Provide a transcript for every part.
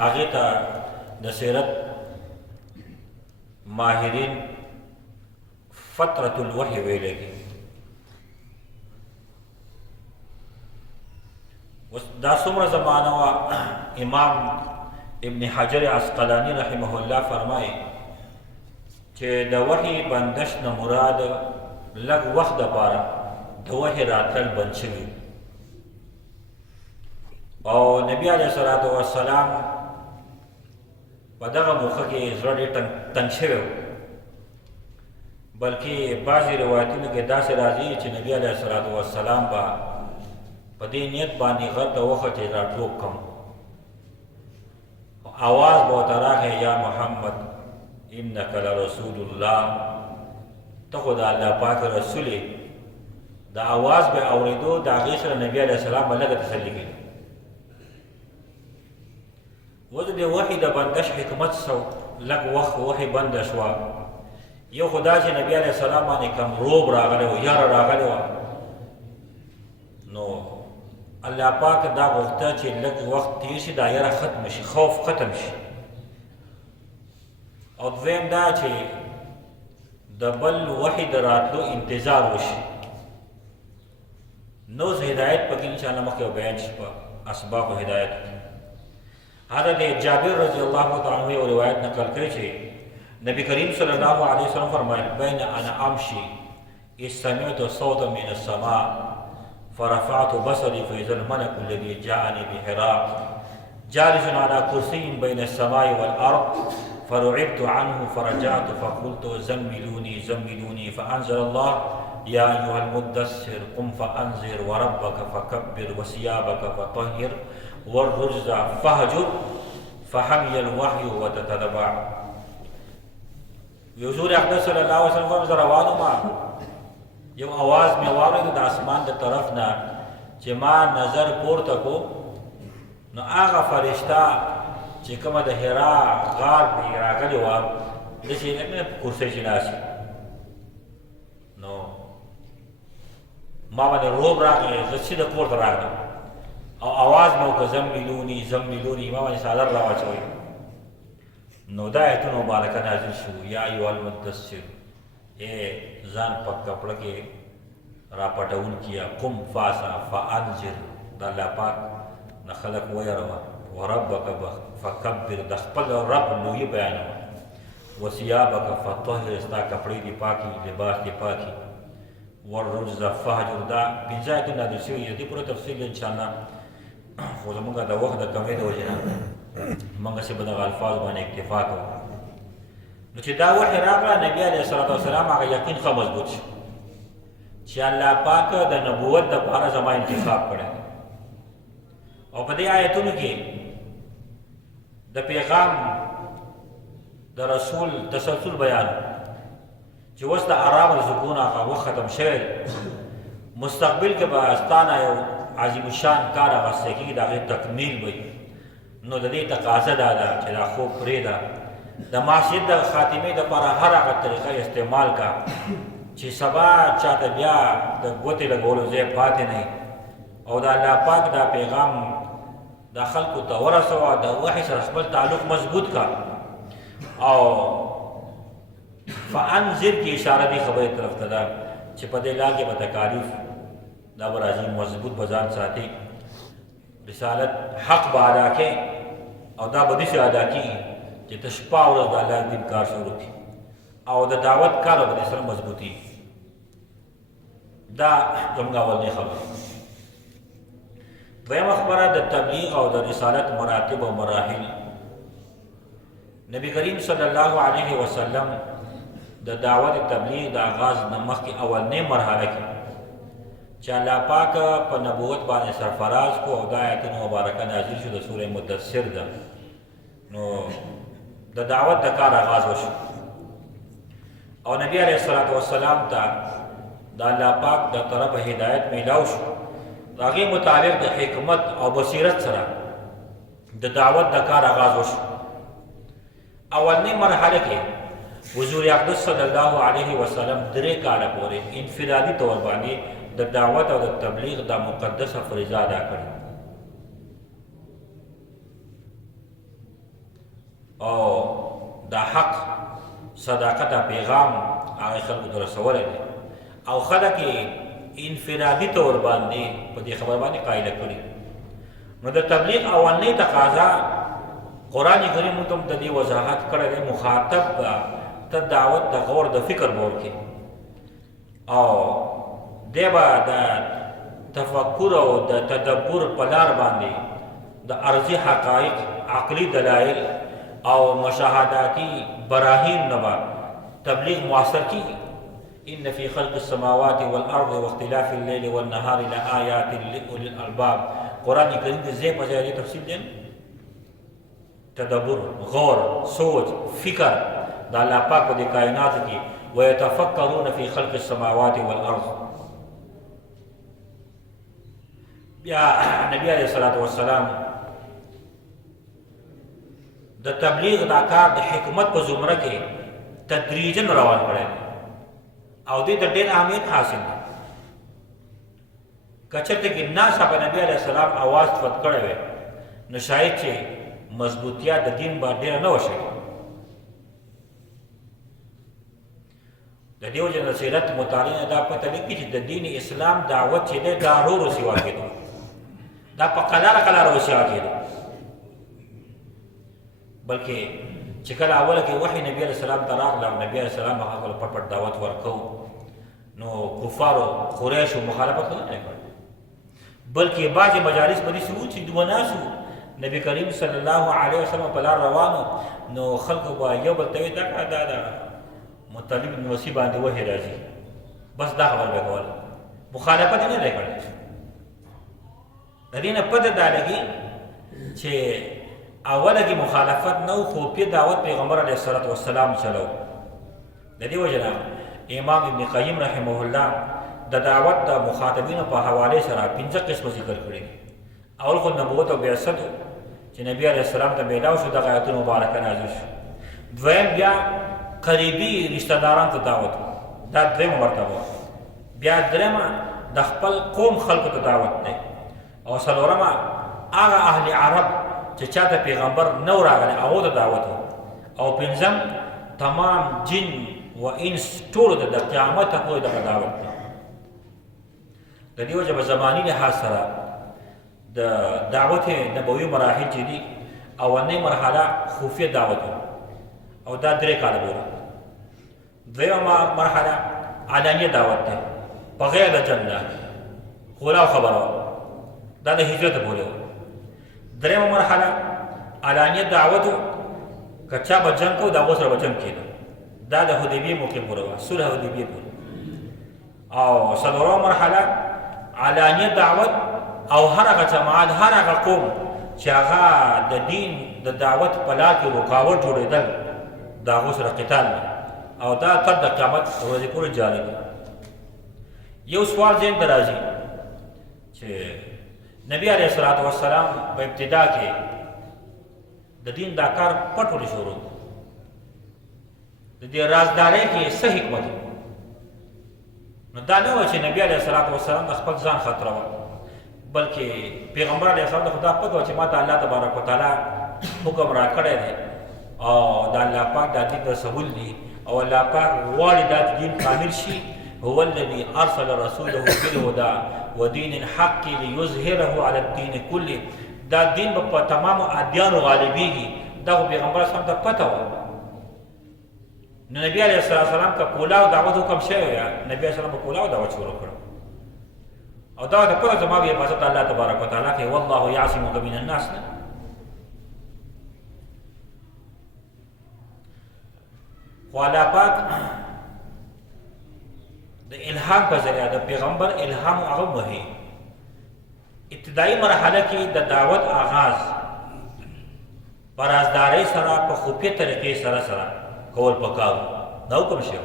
هغې ته د سیرت ماهرین فترة الوحی ویلې دي. دا څومره زمانه وه، امام ابن حجر عسقلانی رحمه الله فرمایي چې د وحی بندش نه مراد لږ وخت دپاره د وحی راتلل بند شوي او نبی علیه الصلاة والسلام په دغه موخه کې زړه ډېر تنګ شوی و، بلکې بعضې روایتونو کې داسې راځي چې نبی علیه الصلاة والسلام به په دې نیت باندې غر ته وختې را ټوپ کړم، آواز به ورته راغی یا محمد انک لرسول الله، ته خو د الله پاک رسول یې. د آواز به اورېدو د هغې سره نبي علیه السلام به لږه تسلي کوي. اوس د وحي د بندش حکمت سو لږ وخت وحي بنده شوه، یو خو دا چې نبي علیه السلام باندې کم روب راغلی و، یاره راغلی وه، نو الله پاک دا غوښته چې لږ وخت تیر شي، دا یاره ختم شي، خوف ختم شي. او دویم دا چې د بل وحي د راتلو انتظار وشي. نو هدایت پکې انشاءالله مخکې بیان شي په اسباب هدایت. حضرت جابر رضی الله تعالی عنہ روایت نقل کړي چې نبی کریم صلی الله علیه وسلم فرمایل بین انا امشي اذ سمعت صوتا من السماء فرفعت بصري فاذا الملك الذي جاءني بحراء جالس على كرسي بين السماء والارض فرعبت عنه فرجعت فقلت زملوني زملوني فانزل الله يا ايها المدثر قم فانذر وربك فكبر وثيابك فطهر والرجز فهجر فحمي الوحي وتتبع. حضور اقدس صلی الله علیه وسلم زه روانو ما یو आवाज مې واورېد د اسمان د طرف نه چې ما نظر پورته کو، نو هغه فرشته چې کومه د حرا غار پې راغلې وه داسې مې په کرسۍ چې ناست، نو ما باندې روب راغلی، زه سیده پورته راغلم او آواز مې وکړه زملوني زملوني، ما باندې څادر را واچوئ. نو دا آیتونه مبارکه نازل شو یا ایها المدثر، اے ځان په کپړه کې را پټونکیه، قم فاسا فانذر، د الله پاک نه خلق ویروه، وربک فکبر، د خپل رب لویي بیانوه، وثیابک فطهر، ستا کپړې دې پاکي، لباس دې پاکي، والرجز فهجر. دا پنځه آیتونه نازل شوي دي، دې پوره تفصیل انشاءالله خو زمونږ د وخت د کمۍ د وجې نه موږ هسې به دغه الفاظ باندې اکتفا کوو. نو چې دا وحي راغله نبي علیه الصلاة والسلام هغه یقین ښه مضبوط شو چې الله پاک د نبوت دپاره زما انتخاب کړی دی. او په دې آیتونو کې د پیغام د رسول تسلسل بیان چې اوس د آرام السکون هغه وخت ختم شوی، مستقبل کې به ستانه یو عظیم الشان کار اغوستی کېږي، د هغې تکمیل وي. نو د دې تقاضه دا ده چې دا خوب پرېږده، د معصیت د خاتمې دپاره هر هغه طریقه استعمال کا چې سبا چاته بیا د ګوتې لګولو ځای پاتې نه، او د الله پاک دا پیغام دا خلکو ته ورسوه، د وحي سره خپل تعلق مضبوط کا. او فانذر کې اشاره دې خبرې طرف ته ده چې په دې لار کې به تکالیف دا به راځي، مضبوط به ځان ساتي، رسالت حق به ادا کړي، او دا به داسې ادا کېږي چې ته شپه ورځ د الله دین کار شروع کړي، او د دعوت کار به دې سره مضبوطي. دا زموږ اولنۍ خبره. دویمه خبره د تبلیغ او د رسالت مراتب او مراحل. نبی کریم صلی الله علیه وسلم د دعوت تبلیغ د آغاز نه مخکې اولنۍ مرحله کې چې الله پاک په نبوت باندې سرفراز کو، او دا آیتونه مبارکه نازل شو د سوره مدثر ده. نو د دعوت د کار آغاز وشو، او نبی علیه الصلاة والسلام ته د الله پاک د طرفه هدایت میلاو شو، د هغې مطابق د حکمت او بصیرت سره د دعوت د کار آغاز وشو. اولنۍ مرحله کې حضور اقدس صلی الله علیه وسلم 3 کاله پورې انفرادي طور باندې د دعوت او د تبلیغ د مقدسه فریضه ادا کړې. او دا حق صداقت پیغام هغه خلکو ته رسولی دی او خلک انفرادي طور باندې په دې خبر باندې قایله کړي. نو د تبلیغ اولنۍ تقاضا قرآن کریم ته هم د دې وضاحت کړی دی، مخاطب به ته دعوت د غور د فکر به ورکړي او دی به د تفکر او د تدبر په لار باندې د ارضي حقایق، عقلي دلایل او مشاهداتي براهین نه به تبلیغ مؤثر کیږي. ان فی خلق السماوات والارض واختلاف الليل والنهار لآیات لأولی الالباب. قرآن کریم کې ځای په ځای تفصیل دی، تدبر، غور، سوچ، فکر د الله پاک په دې کائناتو کې ويتفکرون فی خلق السماوات والارض. بیا نبی علیه الصلاة والسلام د تبلیغ دا کار د حکمت په زمره کې تدریجا روان کړی او دې ته ډېر اهمیت حاصل دی. که چېرته کې ناڅاپه نبی علیه السلام اواز فت کړی وی نو شاید چې مضبوطیا د دین به ډېره نه وه شوې. د دې وجې د سیرت مطالعې نه دا پته لګي چې د دین اسلام دعوت چې دی دا ورو ورو سیوا کېدو، دا په قلاره قلاره وسیوا کېدو، بلکې چې کله اوله کې وحی نبی علیه السلام ته راغله او نبی علیه السلام هغه ته پټ پټ دعوت ورکو نو کفارو قریشو مخالفت نه کړ، بلکې بعضې مجالس په داسې وو چې دوه ناست وو، نبی کریم صلی الله علیه وسلم په لار روانو نو خلکو به یو بل ته وایي دا مطلب بن وصي باندې وحی راځي، بس دا خبره به کوله، مخالفت یې نه دی کړی. د دې نه پته دا لګي چې اوله کې مخالفت نه و، خفیه دعوت پیغمبر علیه الصلاة والسلام چلو. د دې وجه نه امام ابن قیم رحمه الله د دعوت د مخاطبینو په حوالې سره 5 قسمه ذکر کړي. اول خو نبوت او بعثت چې نبی علیه السلام ته میلاو شو، دغه آیتونه مبارکه نازل شو. دویم بیا قریبي رشتہ داران ته دعوت، دا درېمه مرتبه. بیا درېمه د خپل قوم خلکو ته دعوت دی، او څلورمه هغه اهل عرب چې چاته پیغمبر نه و راغلی هغو ته دعوت و، او پنځم تمام جن و انس ټولو ته د قیامته پورې دغه دعوت دی. د دې وجه په زماني لحاظ سره د دعوت نبوي مراحل چې دي، اولنۍ مرحله خفیه دعوت و او دا 3 کاله بوره. دویمه مرحله علانیه دعوت دی په غیر د جنه خولا خبره، دا د هجرت پورې و. درېمه مرحله علانیه دعوت و، که چا به جنګ کو د هغو سره به جنګ کېده، دا د حدیبیې موقع پورې وه، صلح حدیبیې پورې. او څلورمه مرحله علانیه دعوت او هر هغه جماعت، هر هغه قوم چې هغه د دین د دعوت په لار کې رکاوټ جوړېدل، د هغو سره قتال دی او دا تر د قیامت ورځې پورې جاري دی. یو سوال ذهن ته راځي چې نبی علیه الصلاة والسلام په ابتدا کې د دین دا کار پټ ولې شروع، د دې رازدارۍ کې څه حکمت؟ نو دا نه وه چې نبی علیه الصلاة والسلام د خپل ځان خطره وه، بلکې پیغمبر علیه السلام ته خو دا پته وه چې ما ته الله تبارک وتعالی حکم راکړی دی او د الله پاک دا دین رسول دی او الله پاک غواړي دا دین کامل شي. هو الذي ارسل رسوله بالهدى ودين الحق ليظهره على الدين كله. دا دین په تمامو ادیانو غالبیږي، دا خو پیغمبر اسلام ته پته وه. نو نبی علیه السلام که کولاو دعوت حکم شوی یا نبی علیه السلام په کولاو دعوت شروع کړه او دا د پته زما به حفاظت الله تبارک وتعالی کوي، والله یعصمک من الناس نه. خو الله پاک د الهام په ذریعه د پیغمبر الهام هغه وحی ابتدایي مرحله کې د دعوت آغاز په رازدارۍ سره په خفیه طریقې سره کول پکار دا حکم شو.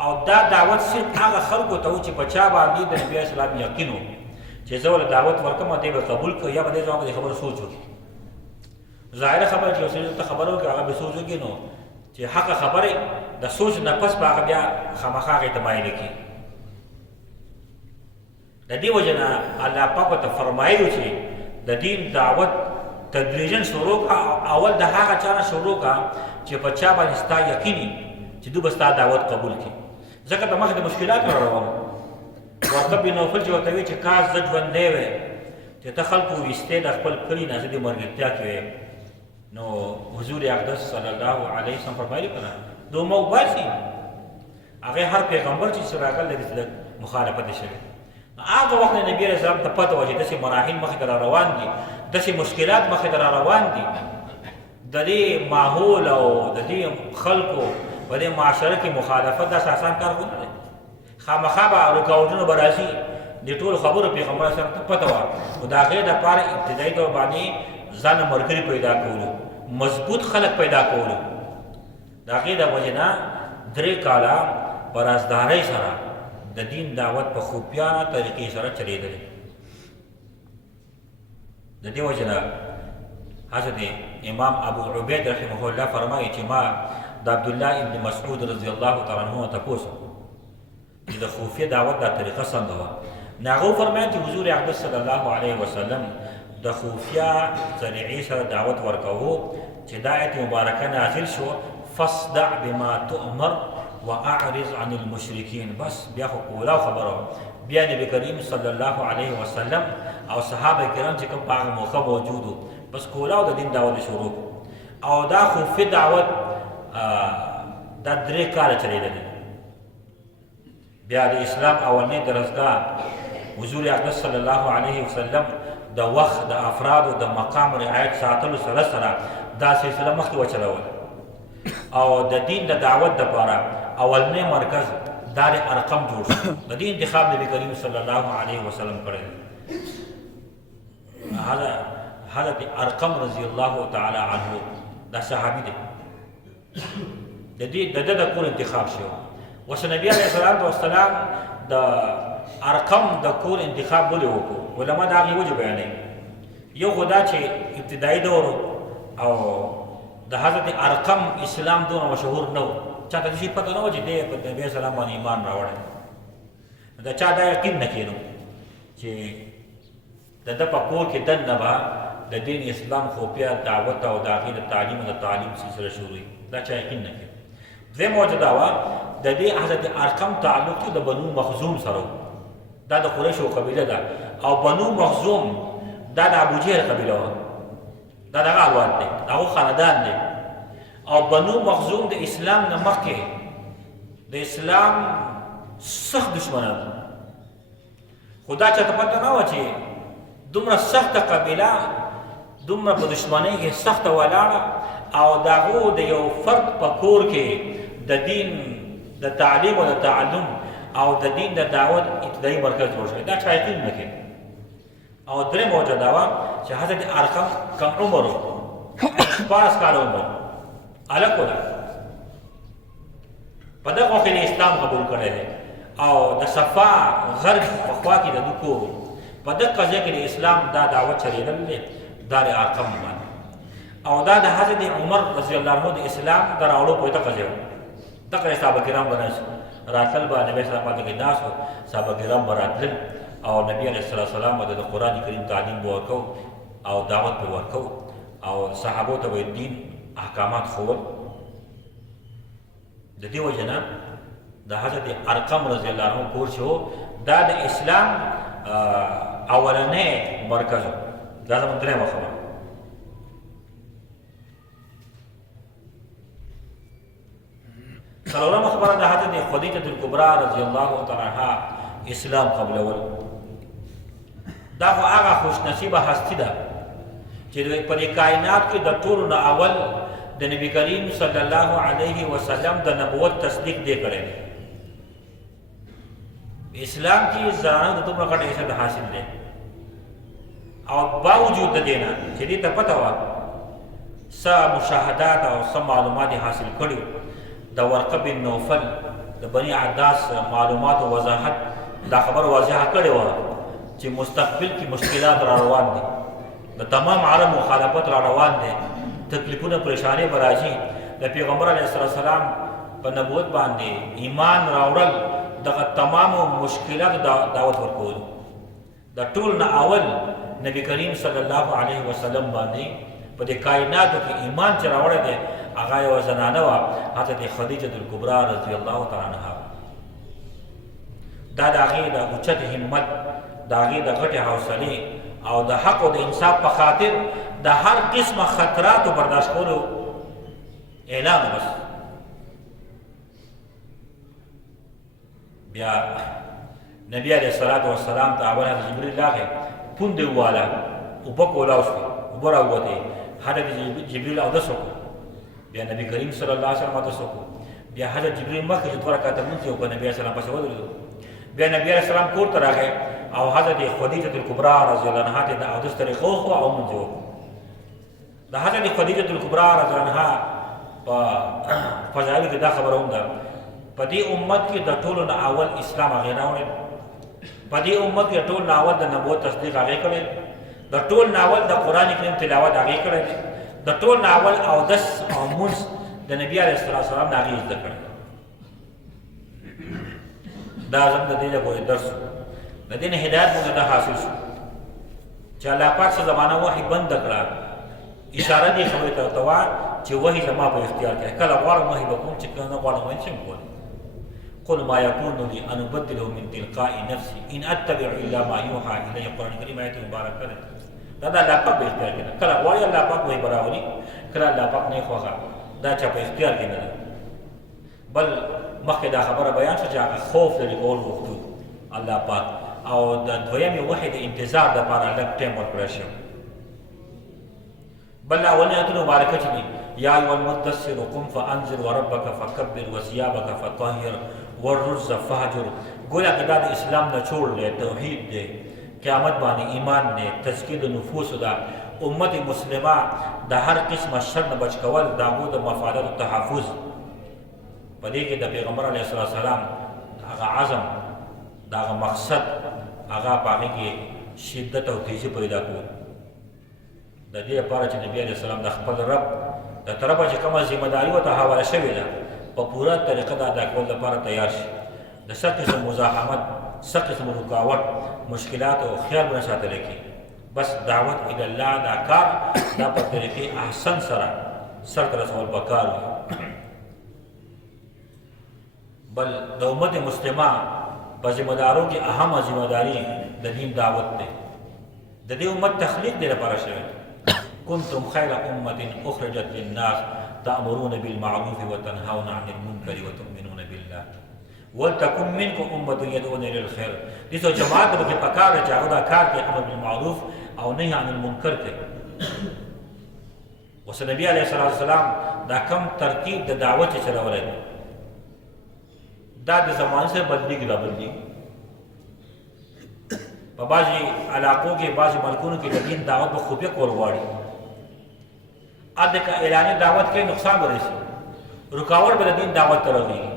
او دا دعوت صرف هغه خلکو ته و چې په چا باندې د نبي اسلام یقین و چې زه ول دعوت ورکوم دی به قبول کړي یا به دې ځواب دې خبره سوچ وکړي. ظاهره خبره چې اوسې ته خبره وکړي هغه به سوچ وکړي، نو چې حق خبره د سوچ نه پس به هغه بیا خامخا هغې ته مایله کړي. د دې وجه نه الله پاک ورته فرمایلو چې د دین دعوت تدریجا شروع کا اول د هغه چا نه شروع کا چې په چا باندې ستا یقیني چې دوی به ستا دعوت قبول کړي ځکه د مخکې د مشکلات را روان ورته بن نوفل چې ورته وایي چې کاش زه ژوندی وی چې ته خلکو ویستې د خپل کلي نه زه د ملګرتیا کې ویم نو حضور اقدس صلی الله علیه وسلم فرمایي که نه دومه وباسي هغې هر پیغمبر چې راغلی دی مخالفت یې شوی هغه وخت نه نبي علیه السلام ته پته وه چې داسې مراحل مخې ته را روان دي داسې مشکلات مخې ته را روان دي د دې ماحول او د دې خلکو په دې معاشره کې مخالفت داسې اسان کار خو نه دی خامخا به رکاوټونه به راځي د ټولو خبرو پیغمبر صاحب ته پته وه خو د هغې دپاره ابتدایي دور باندې ځان ملګري پیدا کولو مضبوط خلک پیدا کولو د هغې د وجې نه 3 کاله په رازدارۍ سره د دین دعوت په خوبیانه طریقې سره چلېدلی د دې وجې نه حضرت امام ابو عبید رحمه الله فرمایي چې ما د عبدالله ابن مسعود رضی الله تعالی عنه تپوس چې د خفیه دعوت دا طریقه څنګه وه نو هغه وفرمایل چې حضور اقدس صلی الله علیه وسلم د خفیه ذریعې سره دعوت ورکوو چې دا آیت مبارکه نازل شو فاصدع بما تؤمر واعرض عن المشرکین بس بیا خو کولاو خبره بیا نبی کریم صلی الله علیه وسلم او صحابه کرام چې کوم په هغه موقع موجود وو بس کولاو د دین دعوت شروع او دا خفیه دعوت دا 3 کاله چلېدلی بیا د اسلام اولنۍ درسګاه حضور اقدس صلی الله علیه وسلم د وخت د افرادو د مقام رعایت ساتلو سره سره دا سلسله مخکې وچلول او د دین د دعوت دپاره اولنۍ مرکز دار ارقم جوړ شو د دې انتخاب نبی کریم صلی الله علیه وسلم کړی حضرت ارقم رضی الله تعالی عنه دا صحابي دی د ده د کور انتخاب شو اوس نبی علیه الصلاة والسلام د ارقم د کور انتخاب ولې وکړو علما د هغې وجې بیانوي یو خو دا چې ابتدایي دور او د حضرت ارقم اسلام دونه مشهور نه و چاته داسې پته نه وه چې دی په نبي اسلام باندې ایمان راوړی د چا دا یقین نه کېدو چې د ده په کور کې دننه به د دین اسلام خفیه دعوت او د هغې د تعلیم او د تعلیم سلسله شروع دا چا یقین نه کېدو دویمه وجه دا وه د دې حضرت ارقم تعلق د بنو مخزوم سره دا د قریشو قبیله ده او بنو مخزوم دا د ابوجهل قبیله وه دا دغه اولاد دی هغو خاندان دی او بنو مخزوم د اسلام نه مخکې د اسلام سخت دشمنان خو دا چاته پته نه وه چې دومره سخته قبیله دومره په دشمنۍ کې سخته ولاړه او د هغو د یو فرد په کور کې د دین د تعلیم او د تعلم او د دین د دعوت ابتدایي مرکز جوړ شوی دا چا یقین نه کېد او درېیمه وجه دا وه چې حضرت ارقم کم عمر و 14 کاله عمر هلک و ده په دغه وخت کې اسلام قبول کړی دی او د صفا غرب په خوا کې د دوی کور په دغه ځای کې د اسلام دا دعوت چلېدل دی دار ارقم باندې او دا د حضرت عمر رضی الله عنه د اسلام د راوړو په دغه ځای دغه صحابه کرام به راتلل به نبی صلی الله علیه وسلم ناست و صحابه کرام به راتلل او نبی علیه السلام به د قرآن کریم تعلیم به ورکو او دعوت به ورکو او صحابو ته به دین احکامات ښول د دې وجه نه د حضرت ارقم رضی الله عنه کور چې و دا د اسلام اولنی مرکز و دا زموږ درېیمه خبره څلورمه خبره د حضرت خدیجة الکبرا رضی الله تعالی عنها اسلام قبلول دا خو هغه خوشنصیبه هستی ده چې په دې کائنات کې د ټولو نه اول د نبی کریم صلی الله علیه وسلم د نبوت تصدیق دی کړی اسلام کې زنانو د دومره غټ عزت حاصل دی او باوجود د دې نه چې دې ته پته وه څه مشاهدات او څه معلومات حاصل کړي د ورقه بن نوفل د بني عداس معلومات او وضاحت دا خبر واضحه کړې وه چې مستقبل کې مشکلات را روان دي د تمام عرب مخالفت را روان دي تکلیفونه پریشانې به راځي د پیغمبر علیه السلام په نبوت باندې ایمان راوړل دغه تمامو مشکلاتو دعوت ورکول د ټول نه اول نبی کریم صلی الله علیه وسلم باندې په دې کائناتو کې ایمان چې راوړی دی هغه یوه زنانه وه حضرت خدیجة الکبرا رضی الله تعالی عنها. دا د هغې د اوچت همت، د هغې د غټې حوصلې او د حق او د انصاف په خاطر د هر قسمه خطراتو برداشت کولو اعلان بس. بیا نبی علیه الصلاة والسلام ته اول حضرت جبریل راغی، پوندې وواله، اوبه کولاو شوې، اوبه راووتې. حضرت جبریل اودس وکړو، بیا نبی کریم صلی الله علیه وسلم اودس وکړو. بیا حضرت جبریل مخکې چې 2 رکعته لمونځ یې وکړ، نبي علیه السلام پسې ودرېدو. بیا نبی علیه السلام کور ته راغی او حضرت خدیجة الکبرا رضی الله عنها ته د اودس طریقه وښوه او لمونځ یې وکړو. د حضرت خدیجة الکبرا رضی الله عنها په فضایلو کې دا خبره هم ده، په دې امت کې د ټولو نه اول اسلام هغې راوړی، په دې امت کې د ټول نه اول د نبوت تصدیق هغې کړی، د ټول نه اول د قرآن کریم تلاوت هغې کړی دی، د ټول نه اول اودس او مونځ د نبي علیه السلام نه هغې زده کړی. دا زموږ د دې نه پورې درس و، د دې نه هدایت مونږ ته حاصل شو چې الله پاک څه زمانه وحي بنده کړه. اشاره دې خبرې ته ورته وه چې وحي زما په اختیار کې کله غواړم وحي به کوم، چې کله نه غواړم وحي نشم کولی. قل ما يكون لي ان ابدله من تلقاء نفسي ان اتبع الا ما يوحى الي. قرآن کریم آیت مبارک کړی دا د الله پاک په اختیار کې ده. کله غواړي الله پاک وحي به راولي، کله الله پاک نه خوښه، دا چا په اختیار کې نه ده. بل مخکې دا خبره بیان شوه چې هغه خوف لري کول غوښتو الله پاک، او د دویمې وحي د انتظار دپاره لږ ټایم ورکړی شوی. بل اولنۍ آیتونه مبارکه چې دي، یا ایها المدثر قم فانذر وربک فکبر وثیابک فطهر والرجز فهجر. گویا که دا د اسلام نه چوړ دی، توحید دی، قیامت باندې ایمان دی، تزکیه د نفوسو ده، امت مسلمه د هر قسمه شر نه بچ کول، د هغو د مفاداتو تحفظ. په دې کې د پیغمبر علیه السلام هغه عزم، د هغه مقصد، هغه په هغې کې شدت او تیزي پیدا کړو. د دې لپاره چې نبي علیه السلام د خپل رب د طرفه چې کومه ذمه داري ورته حواله شوې ده په پوره طریقه د ادا کولو لپاره تیار شي. د څه قسم مزاحمت، څه قسم رکاوټ، مشکلات او خیال ونه ساتلی کېږي. بس دعوت الی الله دا کار دا په طریقې احسن سره سرته رسول پکار وي. بل د امت مسلمه په ذمه دارو کې اهمه ذمه داري د دین دعوت دی. د دې امت تخلیق دې لپاره شوی. کنتم خیر امة اخرجت للناس تأمرون بالمعروف وتنهون عن المنکر وتؤمنون بالله ولتكن منکم امة يدعون الى الخير. دې څو جماعت به کې پکار دی چې هغه دا کار کوي، امر بالمعروف او نهي عن المنکر کوي. اوس نبي علیه الصلاة والسلام دا کم ترتیب د دعوت چې چلولی دی دا د زمانې سره بدلېږي، را بدلېږي. په بعضې علاقو کې، بعضې ملکونو کې د دین دعوت به خوبیه کول غواړي، هلته که اعلاني دعوت کوي نقصان به رسي، رکاوټ به د دین دعوت ته راغېږي.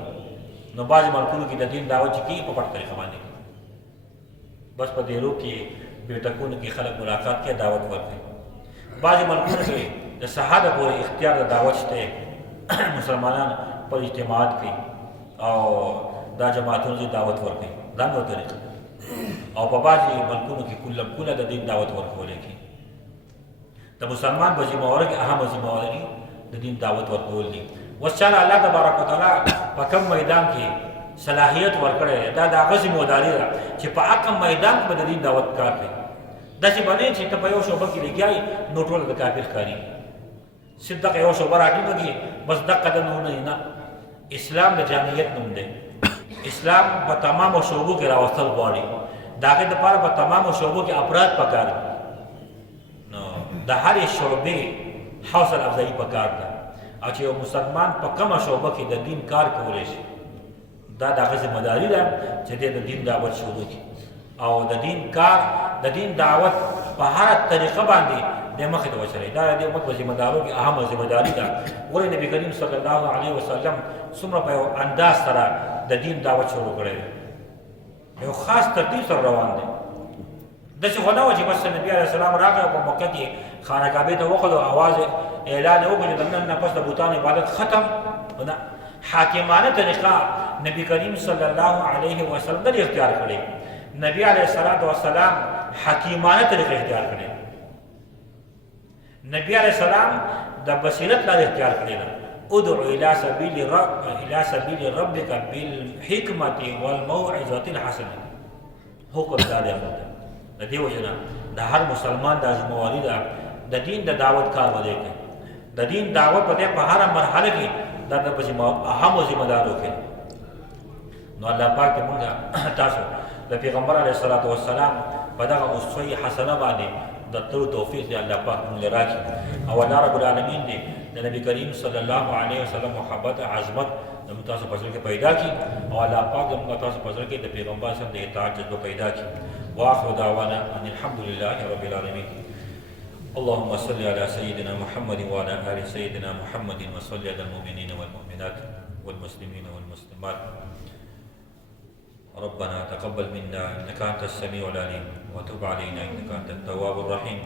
نو بعضې ملکونو کې د دین دعوت چې کېږي په پټ طریقه باندې بس په دیرو کې بیټکونو کې خلک ملاقات کوي، دعوت ورکوي. بعضې ملکونو کې د سهاده پورې اختیار د دعوت شته، مسلمانان پر اجتماعات کوي او دا جماعتونو ته دعوت ورکوي، دا نو طریقه. او په بعضې ملکونو کې کله د دین دعوت ورکولی کېږي. د مسلمان په ذمهواره کې اهمه ذمهواري د دین دعوت ورکول دي. اوس چاله الله تبارک وتعالی په کوم میدان کې صلاحیت ورکړی دی، دا د هغه ذمهداري ده چې په هغه میدان کې به د دین دعوت کار کوي. داسې به نه چې ته په یو شعبه کې لګیا یې نو ټوله د کافر ښکارېږي. صرف دغه یو شعبه راټینګېږي بس دغه د نومونه نه. اسلام د جامعیت نوم دی. اسلام په تمامو شعبو کې راوستل غواړي. د هغې دپاره په تمامو شعبو کې افراد پکار دي. نو د هرې شعبې حوصله افزایي پکار ده، او چې یو مسلمان په کومه شعبه کې د دین کار کولی شي، دا د هغه ذمهداري ده چې دی د دین دعوت شروع کړي او د دین کار، د دین دعوت په هره طریقه باندې د مخې ته وچلوي. دا د امت په ذمهدارو کې اهمه ذمهداري ده. ولې نبي کریم صلی الله علیه وسلم څومره په یو انداز سره د دین دعوت شروع کړی دی، یو خاص ترتیب سره روان دی. داسې خو نه وه چې بس نبي علیه السلام راغی او په مکه کې خانه کعبې ته وخوت او اواز اعلان یې وکړ چې د نن نه پس د بوتانو عبادت ختم. نه، حاکمانه طریقه نبي کریم صلی الله علیه وسلم نه اختیار کړې. نبی علیہ الصلوۃ والسلام حکیمانه طریقه اختیار کړی. نبی علیہ السلام د بصیرت لاره اختیار کړی ده. ادعو الى سبیل ربک بالحکمة والموعظة الحسنة. حکم دا دی. د دې وجنه د هر مسلمان د ذمہواری ده د دین د دعوت کار وکړي. د دین دعوت په هر مرحله کې د اهم ذمہ دارو کې. نو الله پاک موږ تاسو د پیغمبر علیه الصلاۃ والسلام په دغه اسوه حسنه باندې د تلو توفیق دی الله پاک موږ راکړي. او الله رب العالمین دی د نبی کریم صلی الله علیه وسلم محبت عظمت د تاسو په ځل کې پیدا کړي. او الله پاک د تاسو په ځل کې د پیغمبر سره د اطاعت جذبه پیدا کړي. واخر دعوانا ان الحمد لله رب العالمین. اللهم صل على سيدنا محمد وعلى آل سيدنا محمد وصل على المؤمنين والمؤمنات والمسلمين والمسلمات. ربنا تقبل منا إنك أنت السميع العليم وتب علينا إنك أنت التواب الرحيم.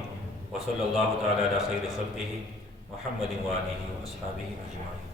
وصلى الله تعالى على خير خلقه محمد وآله وأصحابه أجمعين.